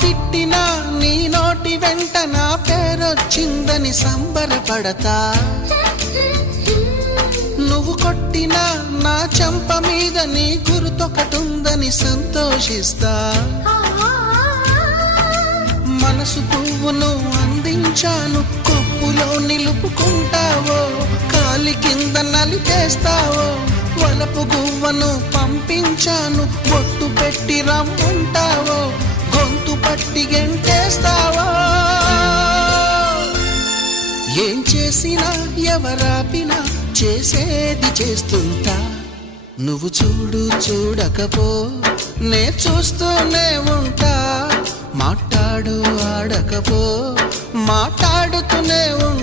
తిట్టినా నీ నోటి వెంట నా పేరొచ్చిందని సంబరపడతా, నువ్వు కొట్టినా నా చెంప మీద నీ గుర్తొకటుందని సంతోషిస్తా. మనసు పువ్వును అందించాను, కొప్పులో నిలుపుకుంటావో, కాలి కింద నలిపేస్తావో. వలపు గువ్వను పంపించాను, బొట్టు పెట్టి రమ్ముంటావో, గొంతు పట్టి గెంటేస్తావో. ఏం చేసినా ఎవరాపినా చేసేది చేస్తుంటా. నువ్వు చూడు చూడకపో నే చూస్తూనే ఉంటా. మాట్లాడు ఆడకపో మాట్లాడుతూనే ఉంటా.